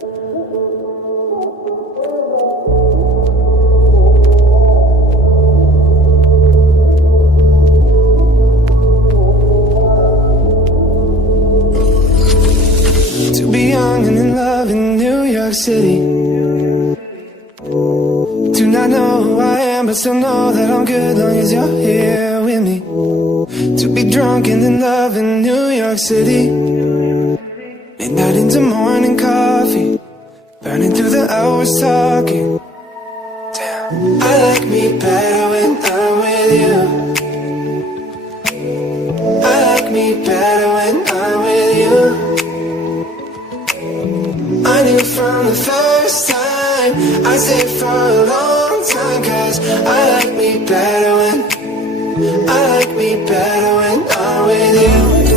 To be young and in love in New York City. Do not know who I am, but still know that I'm good long as you're here with me. To be drunk and in love in New York City. Midnight into morning coffee, burning through the hours talking. Damn. I like me better when I'm with you. I like me better when I'm with you. I knew from the first time, I stayed for a long time, 'cause I like me better when I'm with you.